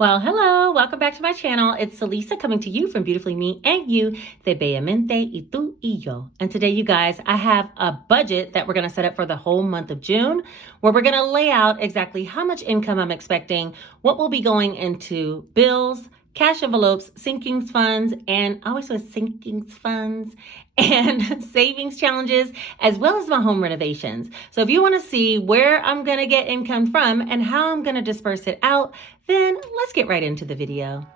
Well, hello, welcome back to my channel. It's Celisa coming to you from Beautifully Me and You, de Bellamente y tú y yo. And today, you guys, I have a budget that we're going to set up for the whole month of June, where we're going to lay out exactly how much income I'm expecting, what will be going into bills, cash envelopes, sinkings funds, and I always say sinkings funds, and savings challenges, as well as my home renovations. So if you want to see where I'm going to get income from and how I'm going to disperse it out, then let's get right into the video.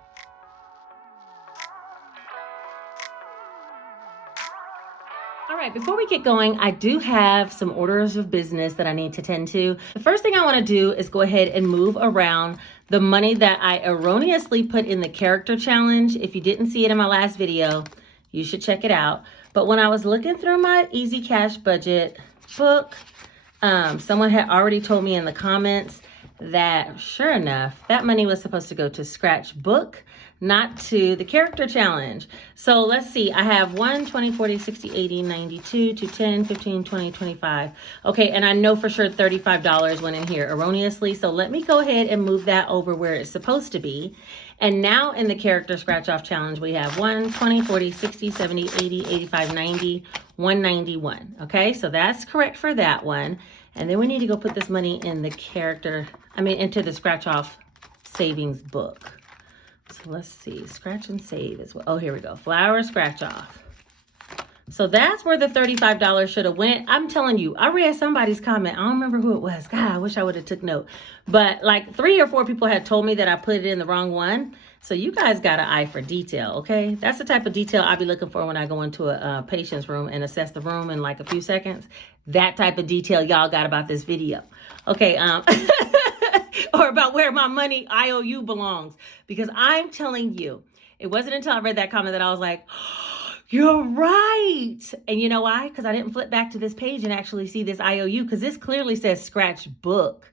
All right, before we get going, I do have some orders of business that I need to tend to. The first thing I want to do is go ahead and move around the money that I erroneously put in the character challenge. If you didn't see it in my last video, you should check it out. But when I was looking through my Easy Cash budget book, someone had already told me in the comments that sure enough, that money was supposed to go to Scratchbook, not to the character challenge. So let's see, I have 1, 20, 40, 60, 80, 92, 2, 10, 15, 20, 25. Okay, and I know for sure $35 went in here erroneously. So let me go ahead and move that over where it's supposed to be. And now in the character scratch off challenge, we have 1, 20, 40, 60, 70, 80, 85, 90, 191. Okay, so that's correct for that one. And then we need to go put this money in the into the scratch off savings book. So let's see, scratch and save as well. Oh, here we go, flower scratch off. So that's where the $35 should have went. I'm telling you, I read somebody's comment. I don't remember who it was. God, I wish I would have took note. But like 3 or 4 people had told me that I put it in the wrong one. So you guys got an eye for detail, okay? That's the type of detail I'll be looking for when I go into a patient's room and assess the room in like a few seconds. That type of detail y'all got about this video. Okay, or about where my money IOU belongs. Because I'm telling you, it wasn't until I read that comment that I was like, you're right. And you know why? Because I didn't flip back to this page and actually see this IOU, because this clearly says Scratchbook.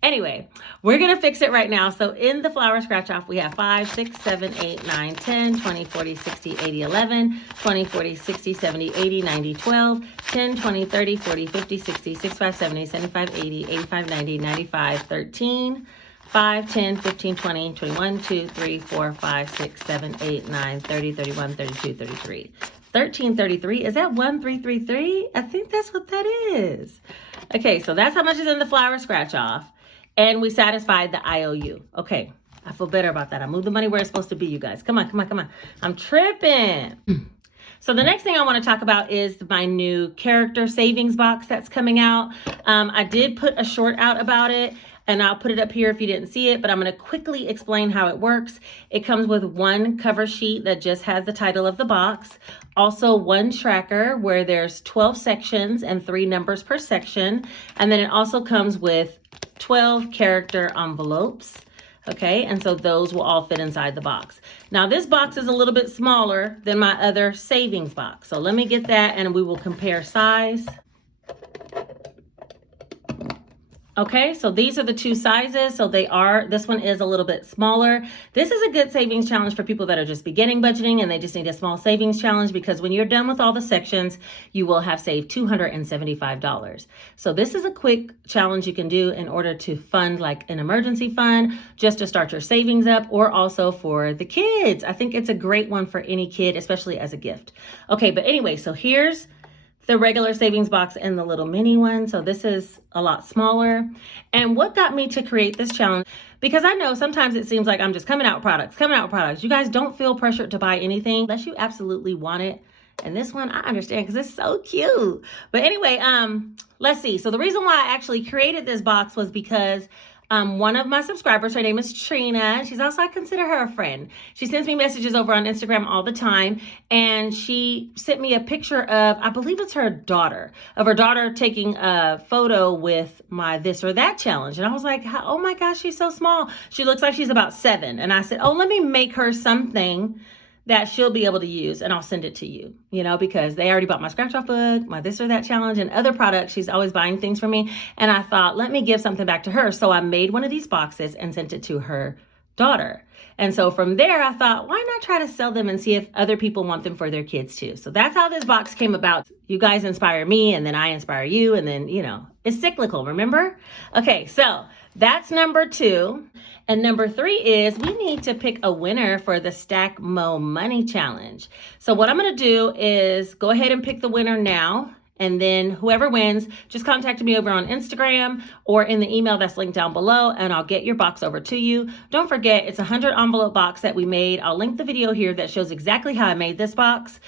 Anyway, we're going to fix it right now. So in the flower scratch off, we have 5, 6, 7, 8, 9, 10, 20, 40, 60, 80, 11, 20, 40, 60, 70, 80, 90, 12, 10, 20, 30, 40, 50, 60, 65, 70, 75, 80, 85, 90, 95, 13, 5, 10, 15, 20, 21, 2, 3, 4, 5, 6, 7, 8, 9, 30, 31, 32, 33. 1333, is that 1333? I think that's what that is. Okay, so that's how much is in the flower scratch off. And we satisfied the IOU. Okay, I feel better about that. I moved the money where it's supposed to be, you guys. Come on, come on, come on. I'm tripping. So the next thing I want to talk about is my new character savings box that's coming out. I did put a short out about it, and I'll put it up here if you didn't see it, but I'm going to quickly explain how it works. It comes with one cover sheet that just has the title of the box. Also one tracker where there's 12 sections and 3 numbers per section. And then it also comes with 12 character envelopes. Okay, and so those will all fit inside the box. Now this box is a little bit smaller than my other savings box. So let me get that and we will compare size. Okay, so these are the 2 sizes. So this one is a little bit smaller. This is a good savings challenge for people that are just beginning budgeting and they just need a small savings challenge, because when you're done with all the sections, you will have saved $275. So this is a quick challenge you can do in order to fund like an emergency fund, just to start your savings up, or also for the kids. I think it's a great one for any kid, especially as a gift. Okay, but anyway, so here's the regular savings box and the little mini one. So this is a lot smaller. And what got me to create this challenge, because I know sometimes it seems like I'm just coming out with products. You guys don't feel pressured to buy anything unless you absolutely want it. And this one I understand because it's so cute. But anyway, let's see. So the reason why I actually created this box was because one of my subscribers, her name is Trina. She's also, I consider her a friend. She sends me messages over on Instagram all the time. And she sent me a picture of, I believe it's her daughter taking a photo with my this or that challenge. And I was like, oh my gosh, she's so small. She looks like she's about 7. And I said, oh, let me make her something that she'll be able to use, and I'll send it to you, because they already bought my scratch off book, my this or that challenge, and other products. She's always buying things for me. And I thought, let me give something back to her. So I made one of these boxes and sent it to her daughter. And so from there, I thought, why not try to sell them and see if other people want them for their kids too? So that's how this box came about. You guys inspire me, and then I inspire you, and then, it's cyclical, remember? Okay, so that's number 2. And number 3 is we need to pick a winner for the Stack Mo Money Challenge. So what I'm going to do is go ahead and pick the winner now. And then whoever wins, just contact me over on Instagram or in the email that's linked down below, and I'll get your box over to you. Don't forget, it's a 100 envelope box that we made. I'll link the video here that shows exactly how I made this box.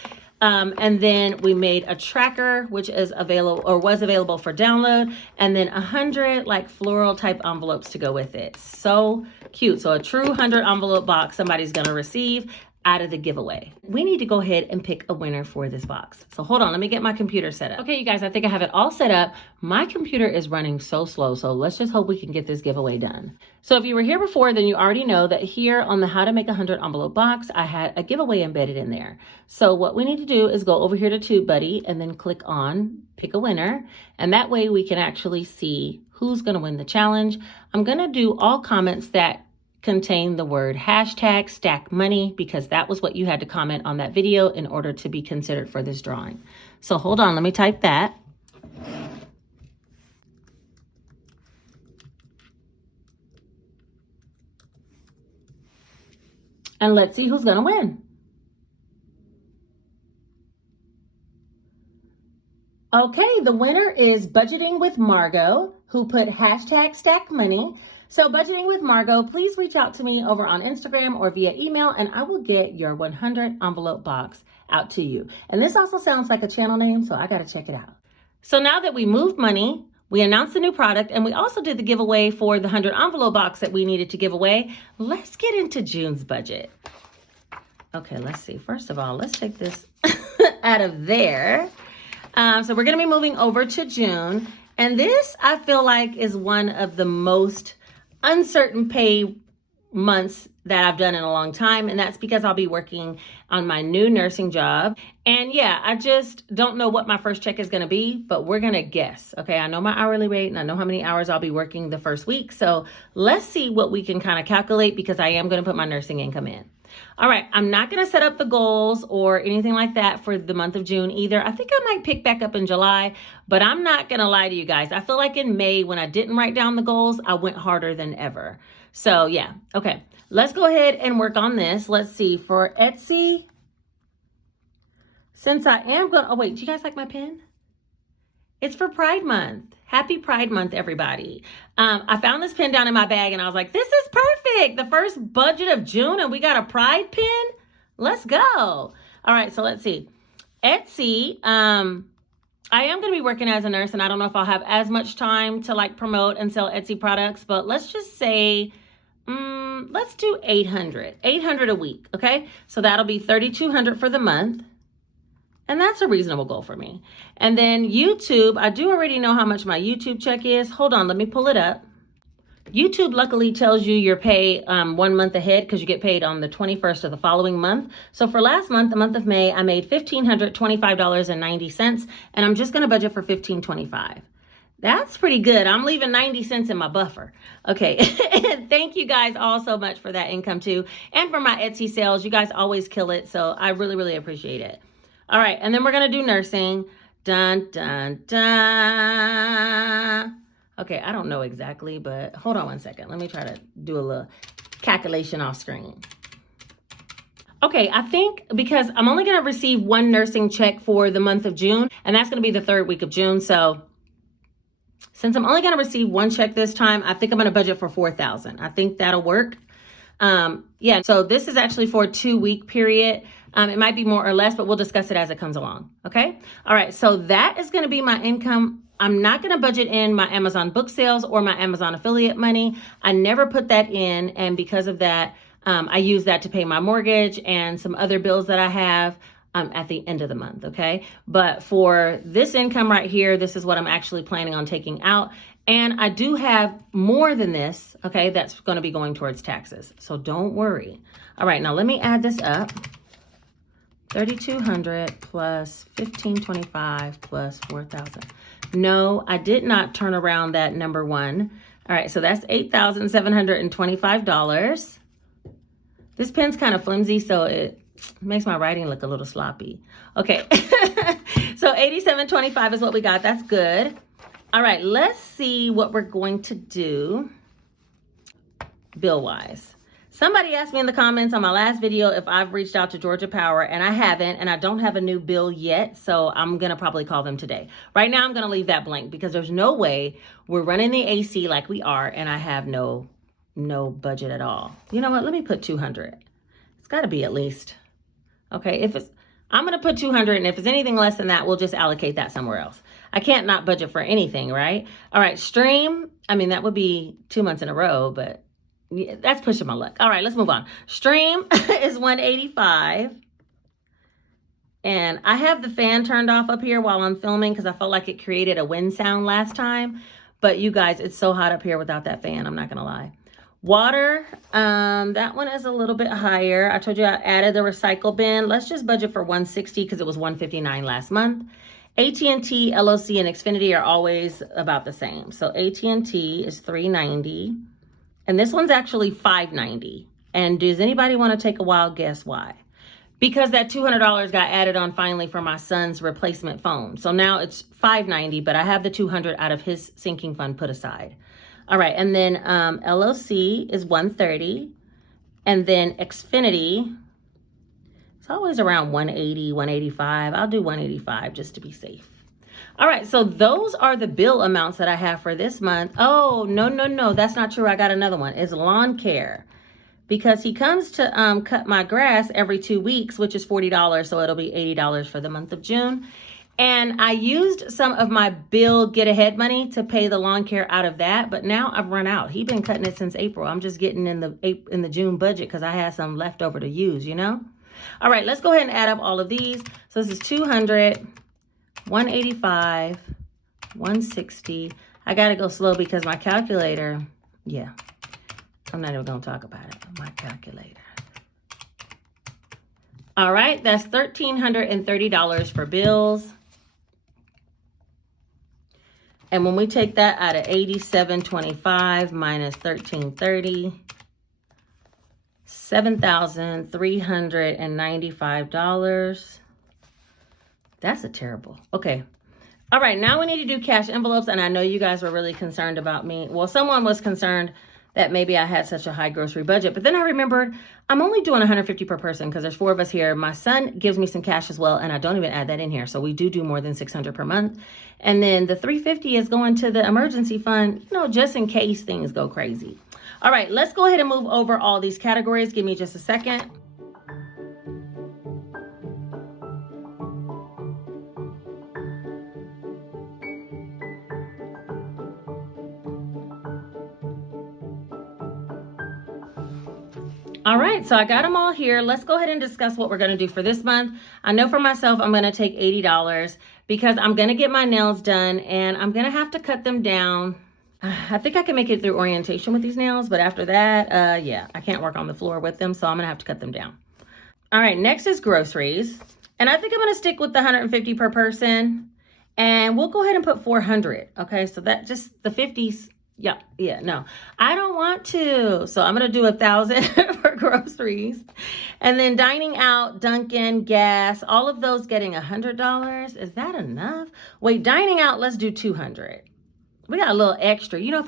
And then we made a tracker, which is available or was available for download, and then 100 like floral type envelopes to go with it. So cute. So a true 100 envelope box somebody's going to receive out of the giveaway. We need to go ahead and pick a winner for this box. So hold on, let me get my computer set up. Okay, you guys, I think I have it all set up. My computer is running so slow, so let's just hope we can get this giveaway done. So if you were here before, then you already know that here on the How to Make a 100 Envelope box, I had a giveaway embedded in there. So what we need to do is go over here to TubeBuddy and then click on Pick a Winner. And that way we can actually see who's gonna win the challenge. I'm gonna do all comments that contain the word hashtag stack money because that was what you had to comment on that video in order to be considered for this drawing. So hold on, let me type that. And let's see who's gonna win. Okay, the winner is Budgeting with Margot, who put hashtag stack money. So Budgeting with Margot, please reach out to me over on Instagram or via email, and I will get your 100 envelope box out to you. And this also sounds like a channel name, so I gotta check it out. So now that we moved money, we announced the new product, and we also did the giveaway for the 100 envelope box that we needed to give away. Let's get into June's budget. Okay, let's see. First of all, let's take this out of there. So we're gonna be moving over to June. And this, I feel like, is one of the most uncertain pay months that I've done in a long time. And that's because I'll be working on my new nursing job. And yeah, I just don't know what my first check is going to be, but we're going to guess. Okay, I know my hourly rate and I know how many hours I'll be working the first week. So let's see what we can kind of calculate because I am going to put my nursing income in. All right, I'm not going to set up the goals or anything like that for the month of June either. I think I might pick back up in July, but I'm not going to lie to you guys. I feel like in May, when I didn't write down the goals, I went harder than ever. So yeah, okay, let's go ahead and work on this. Let's see, for Etsy, since I am going, oh wait, do you guys like my pen? It's for Pride Month. Happy Pride Month, everybody. I found this pen down in my bag and I was like, this is perfect. The first budget of June and we got a Pride pen. Let's go. All right, so let's see. Etsy, I am going to be working as a nurse and I don't know if I'll have as much time to like promote and sell Etsy products, but let's just say, let's do 800 a week. Okay. So that'll be 3,200 for the month. And that's a reasonable goal for me. And then YouTube, I do already know how much my YouTube check is. Hold on, let me pull it up. YouTube luckily tells you your pay 1 month ahead because you get paid on the 21st of the following month. So for last month, the month of May, I made $1,525.90, and I'm just going to budget for $1,525. That's pretty good. I'm leaving 90 cents in my buffer. Okay. Thank you guys all so much for that income too. And for my Etsy sales, you guys always kill it. So I really, really appreciate it. All right, and then we're gonna do nursing. Dun, dun, dun. Okay, I don't know exactly, but hold on 1 second. Let me try to do a little calculation off screen. Okay, I think because I'm only gonna receive 1 nursing check for the month of June, and that's gonna be the 3rd week of June. So since I'm only gonna receive 1 check this time, I think I'm gonna budget for $4,000. I think that'll work. Yeah, so this is actually for a 2-week period. It might be more or less, but we'll discuss it as it comes along. Okay. All right. So that is going to be my income. I'm not going to budget in my Amazon book sales or my Amazon affiliate money. I never put that in. And because of that, I use that to pay my mortgage and some other bills that I have at the end of the month. Okay. But for this income right here, this is what I'm actually planning on taking out. And I do have more than this. Okay. That's going to be going towards taxes. So don't worry. All right. Now let me add this up. 3,200 plus 1,525 plus 4,000. No, I did not turn around that number 1. All right, so that's $8,725. This pen's kind of flimsy, so it makes my writing look a little sloppy. Okay, so $8,725 is what we got. That's good. All right, let's see what we're going to do. bill-wise. Somebody asked me in the comments on my last video if I've reached out to Georgia Power, and I haven't, and I don't have a new bill yet, so I'm going to probably call them today. Right now, I'm going to leave that blank because there's no way we're running the AC like we are, and I have no budget at all. You know what? Let me put 200. It's got to be at least. Okay, I'm going to put 200, and if it's anything less than that, we'll just allocate that somewhere else. I can't not budget for anything, right? All right, stream. I mean, that would be 2 months in a row, but yeah, that's pushing my luck. All right, let's move on. Stream is 185. And I have the fan turned off up here while I'm filming because I felt like it created a wind sound last time. But you guys, it's so hot up here without that fan. I'm not going to lie. Water, that one is a little bit higher. I told you I added the recycle bin. Let's just budget for 160 because it was 159 last month. AT&T, LOC, and Xfinity are always about the same. So AT&T is 390. And this one's actually $590. And does anybody want to take a wild guess why? Because that $200 got added on finally for my son's replacement phone. So now it's $590, but I have the $200 out of his sinking fund put aside. All right, and then LOC is $130. And then Xfinity, it's always around $180, $185. I'll do $185 just to be safe. All right, so those are the bill amounts that I have for this month. Oh, no, that's not true. I got another one. It's lawn care. Because he comes to cut my grass every 2 weeks, which is $40, so it'll be $80 for the month of June. And I used some of my bill get ahead money to pay the lawn care out of that, but now I've run out. He's been cutting it since April. I'm just getting in the June budget because I had some left over to use, you know? All right, let's go ahead and add up all of these. So this is 200, 185, 160. I got to go slow because my calculator, yeah, I'm not even going to talk about it. My calculator. All right, that's $1,330 for bills. And when we take that out of 87.25 minus 1,330, $7,395. That's a terrible. Okay. All right, now we need to do cash envelopes, and I know you guys were really concerned about me. Well, someone was concerned that maybe I had such a high grocery budget, but then I remembered I'm only doing 150 per person because there's 4 of us here. My son gives me some cash as well, and I don't even add that in here. So we do more than 600 per month. And then the 350 is going to the emergency fund, you know, just in case things go crazy. All right, let's go ahead and move over all these categories. Give me just a second. All right, so I got them all here. Let's go ahead and discuss what we're going to do for this month. I know for myself, I'm going to take $80 because I'm going to get my nails done and I'm going to have to cut them down. I think I can make it through orientation with these nails, but after that, yeah, I can't work on the floor with them, so I'm going to have to cut them down. All right, next is groceries. And I think I'm going to stick with the 150 per person and we'll go ahead and put 400. Okay, so that just the 50s. Yeah, no, I don't want to. So I'm going to do 1,000 for groceries. And then dining out, Dunkin', gas, all of those getting $100. Is that enough? Wait, dining out, let's do 200. We got a little extra. You know,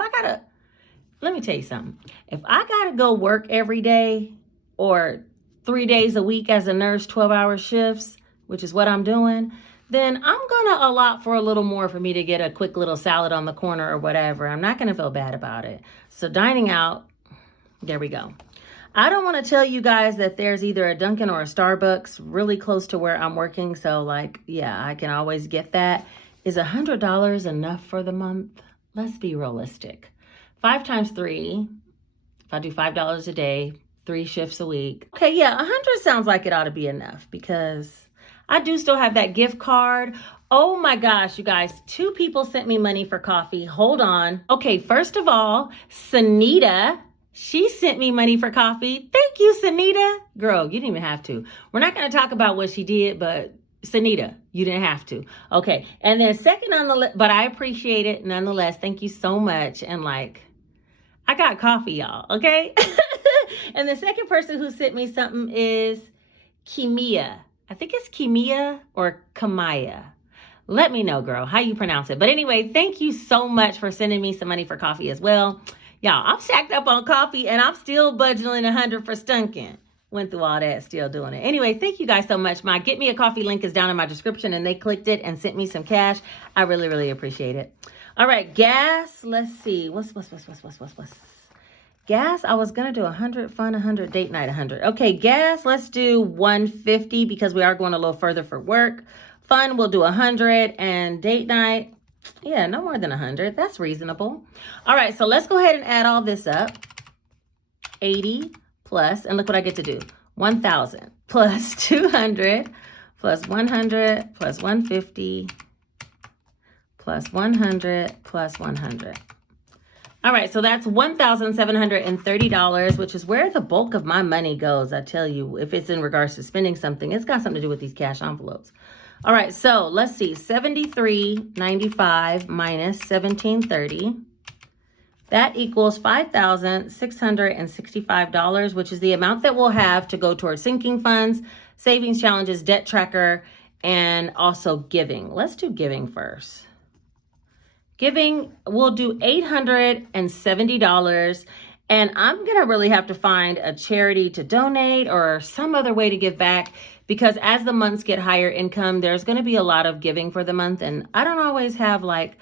let me tell you something. If I got to go work every day or 3 days a week as a nurse, 12-hour shifts, which is what I'm doing, then I'm going to allot for a little more for me to get a quick little salad on the corner or whatever. I'm not going to feel bad about it. So dining out, there we go. I don't want to tell you guys that there's either a Dunkin' or a Starbucks really close to where I'm working. So like, yeah, I can always get that. Is $100 enough for the month? Let's be realistic. 5 times 3, if I do $5 a day, 3 shifts a week. Okay, yeah, 100 sounds like it ought to be enough because I do still have that gift card. Oh my gosh, you guys, 2 people sent me money for coffee. Hold on. Okay, first of all, Sanita, she sent me money for coffee. Thank you, Sanita. Girl, you didn't even have to. We're not going to talk about what she did, but Sanita, you didn't have to. Okay, and then second on the list, but I appreciate it nonetheless. Thank you so much. And like, I got coffee, y'all, okay? And the second person who sent me something is Kimia. I think it's Kimia or Kamaya. Let me know, girl, how you pronounce it. But anyway, thank you so much for sending me some money for coffee as well. Y'all, I'm stacked up on coffee and I'm still budgeting 100 for stunking. Went through all that, still doing it. Anyway, thank you guys so much. My Get Me a Coffee link is down in my description and they clicked it and sent me some cash. I really, really appreciate it. All right, gas. Let's see. What's? Gas, I was going to do 100 fun, 100 date night, 100. Okay, gas, let's do 150 because we are going a little further for work. Fun, we'll do 100. And date night, yeah, no more than 100. That's reasonable. All right, so let's go ahead and add all this up. 80 plus, and look what I get to do. 1,000 plus 200 plus 100 plus 150 plus 100 plus 100. All right, so that's $1,730, which is where the bulk of my money goes. I tell you, if it's in regards to spending something, it's got something to do with these cash envelopes. All right, so let's see, $73.95 minus $1,730. That equals $5,665, which is the amount that we'll have to go towards sinking funds, savings challenges, debt tracker, and also giving. Let's do giving first. Giving, we'll do $870, and I'm going to really have to find a charity to donate or some other way to give back because as the months get higher income, there's going to be a lot of giving for the month, and I don't always have like,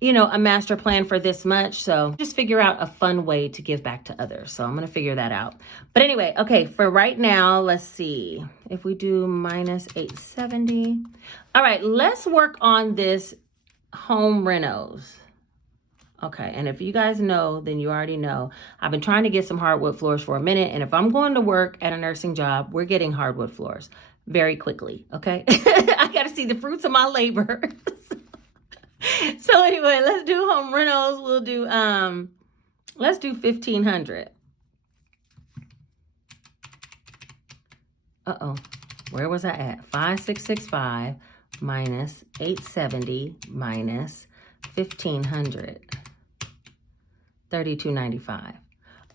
you know, a master plan for this much, so just figure out a fun way to give back to others. So I'm going to figure that out. But anyway, okay, for right now, let's see. If we do minus 870. All right, let's work on this home renos. Okay, and if you guys know, then you already know. I've been trying to get some hardwood floors for a minute, and if I'm going to work at a nursing job, we're getting hardwood floors very quickly, okay? I got to see the fruits of my labor. So anyway, let's do home renos. We'll do, let's do 1,500. Uh-oh, where was I at? 5,665 minus 870 minus 1,500. 32.95.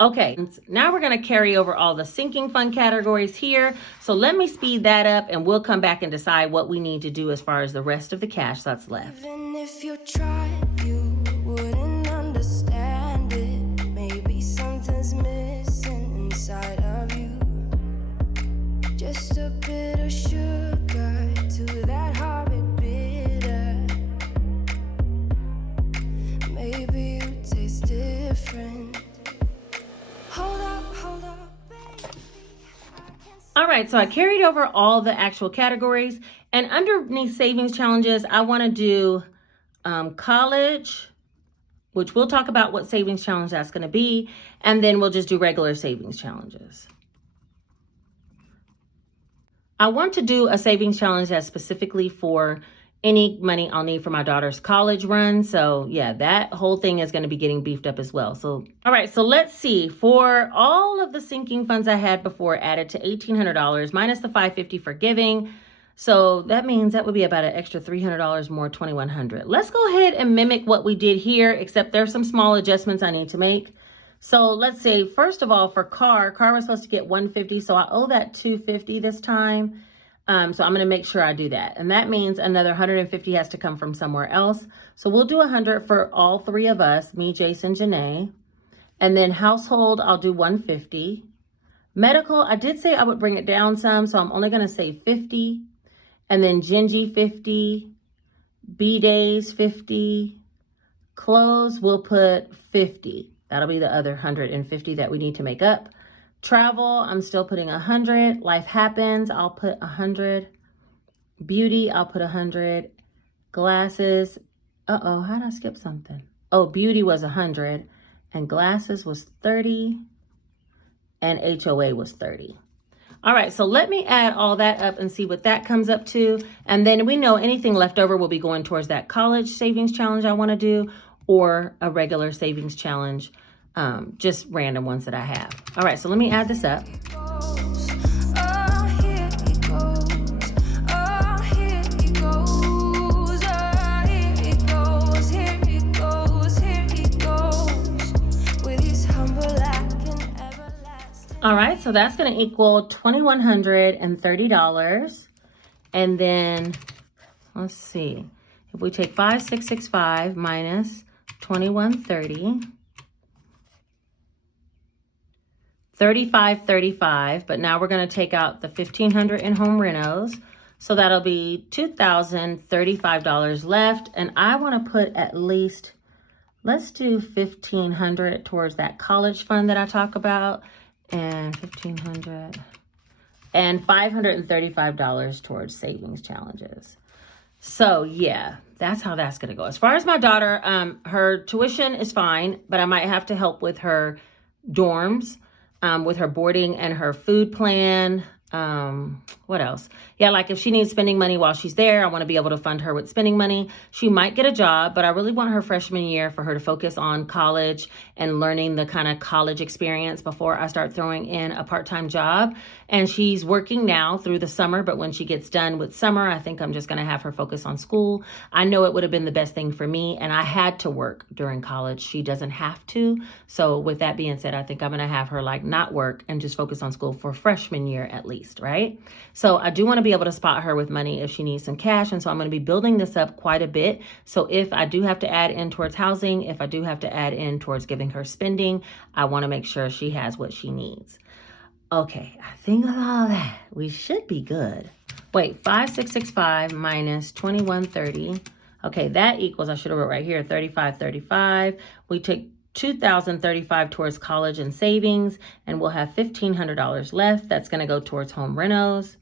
Okay, now we're going to carry over all the sinking fund categories here. So let me speed that up and we'll come back and decide what we need to do as far as the rest of the cash that's left. Even if you tried, you wouldn't understand it. Maybe something's missing inside of you. Just a bit of sugar to that horrid bitter. Maybe you taste different. Hold up, baby. All right, so I carried over all the actual categories, and underneath savings challenges, I want to do college, which we'll talk about what savings challenge that's going to be, and then we'll just do regular savings challenges. I want to do a savings challenge that's specifically for any money I'll need for my daughter's college run. So yeah, that whole thing is going to be getting beefed up as well. So, all right, so let's see. For all of the sinking funds I had before added to $1,800 minus the $550 for giving. So that means that would be about an extra $300 more, $2,100. Let's go ahead and mimic what we did here, except there's some small adjustments I need to make. So let's say, first of all, for car was supposed to get $150. So I owe that $250 this time. So I'm going to make sure I do that. And that means another $150 has to come from somewhere else. So we'll do $100 for all three of us, me, Jason, Janae. And then household, I'll do $150. Medical, I did say I would bring it down some, so I'm only going to say $50. And then Gingy, $50. B-Days, $50. Clothes, we'll put $50. That'll be the other $150 that we need to make up. Travel, I'm still putting $100. Life happens, I'll put $100. Beauty, I'll put $100. Glasses, uh-oh, how did I skip something? Oh, beauty was $100, and glasses was $30, and HOA was $30. All right, so let me add all that up and see what that comes up to. And then we know anything left over will be going towards that college savings challenge I want to do, or a regular savings challenge. Just random ones that I have. All right, so let me add this up. All right, so that's going to equal $2,130. And then let's see, if we take 5,665 minus 2,130. $35.35, but now we're going to take out the $1,500 in home renos. So that'll be $2,035 left. And I want to put at least, let's do $1,500 towards that college fund that I talk about, and $1,500 and $535 towards savings challenges. So yeah, that's how that's going to go. As far as my daughter, her tuition is fine, but I might have to help with her dorms, with her boarding and her food plan. What else? Yeah, like if she needs spending money while she's there, I want to be able to fund her with spending money. She might get a job, but I really want her freshman year for her to focus on college and learning the kind of college experience before I start throwing in a part-time job. And she's working now through the summer, but when she gets done with summer, I think I'm just going to have her focus on school. I know it would have been the best thing for me, and I had to work during college. She doesn't have to. So with that being said, I think I'm going to have her like not work and just focus on school for freshman year at least, right? So I do want to be able to spot her with money if she needs some cash. And so I'm going to be building this up quite a bit. So if I do have to add in towards housing, if I do have to add in towards giving her spending, I want to make sure she has what she needs. Okay, I think of all that, we should be good. Wait, 5,665 minus 2,130. Okay, that equals, I should have wrote right here, 35.35. We took 2,035 towards college and savings, and we'll have $1,500 left. That's going to go towards home renos,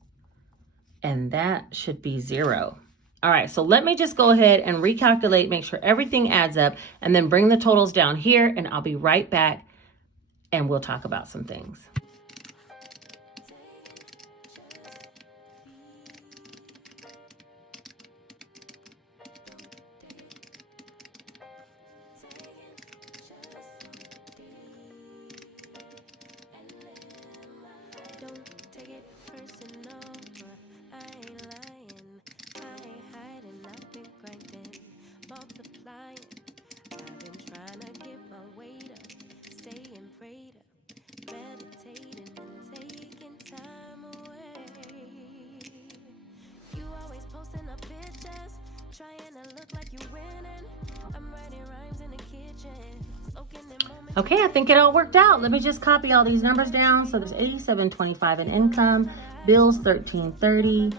and that should be zero. All right, so let me just go ahead and recalculate, make sure everything adds up, and then bring the totals down here, and I'll be right back, and we'll talk about some things. Okay, I think it all worked out. Let me just copy all these numbers down. So there's $87.25 in income, bills $13.30,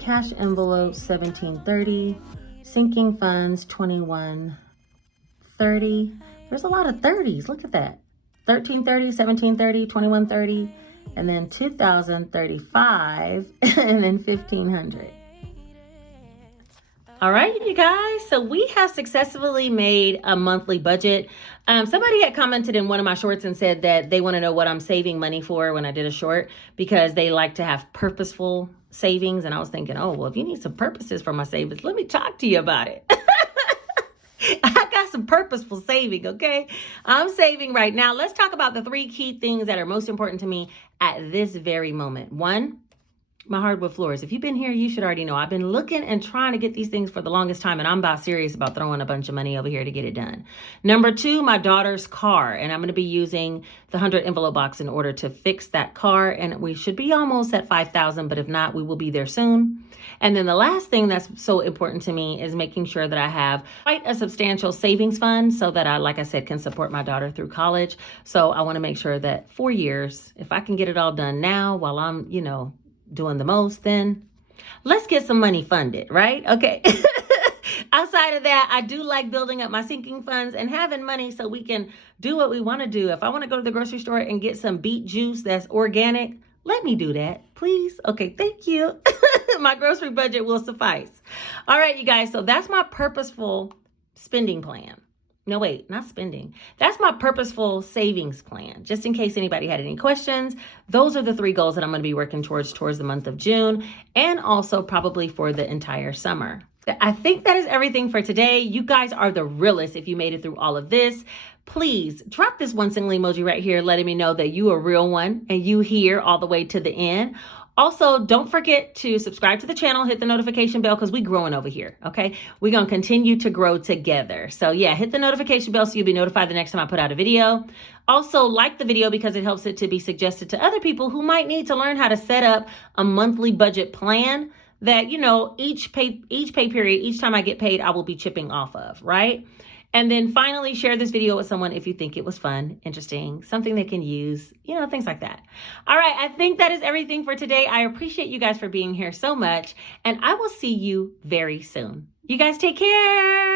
cash envelope $17.30, sinking funds $21.30. There's a lot of 30s. Look at that. $13.30, $17.30, $21.30, and then $2,035, and then $1,500. All right, you guys, so we have successfully made a monthly budget. Somebody had commented in one of my shorts and said that they want to know what I'm saving money for when I did a short, because they like to have purposeful savings. And I was thinking, oh, well, if you need some purposes for my savings, let me talk to you about it. I got some purposeful saving, okay? I'm saving right now. Let's talk about the 3 key things that are most important to me at this very moment. 1, my hardwood floors. If you've been here, you should already know. I've been looking and trying to get these things for the longest time, and I'm about serious about throwing a bunch of money over here to get it done. Number 2, my daughter's car, and I'm going to be using the 100 envelope box in order to fix that car, and we should be almost at 5,000, but if not, we will be there soon. And then the last thing that's so important to me is making sure that I have quite a substantial savings fund so that I, like I said, can support my daughter through college. So I want to make sure that 4 years, if I can get it all done now while I'm, doing the most, then let's get some money funded, right? Okay. Outside of that, I do like building up my sinking funds and having money so we can do what we want to do. If I want to go to the grocery store and get some beet juice that's organic, let me do that, please. Okay, thank you. My grocery budget will suffice. All right, you guys, so that's my purposeful spending plan. No, wait, not spending. That's my purposeful savings plan. Just in case anybody had any questions, those are the 3 goals that I'm going to be working towards the month of June, and also probably for the entire summer. I think that is everything for today. You guys are the realest if you made it through all of this. Please drop this one single emoji right here, letting me know that you a real one and you here all the way to the end. Also, don't forget to subscribe to the channel, hit the notification bell, because we're growing over here, okay? We're going to continue to grow together. So yeah, hit the notification bell so you'll be notified the next time I put out a video. Also, like the video because it helps it to be suggested to other people who might need to learn how to set up a monthly budget plan that, each pay period, each time I get paid, I will be chipping off of, right? And then finally, share this video with someone if you think it was fun, interesting, something they can use, things like that. All right, I think that is everything for today. I appreciate you guys for being here so much, and I will see you very soon. You guys take care.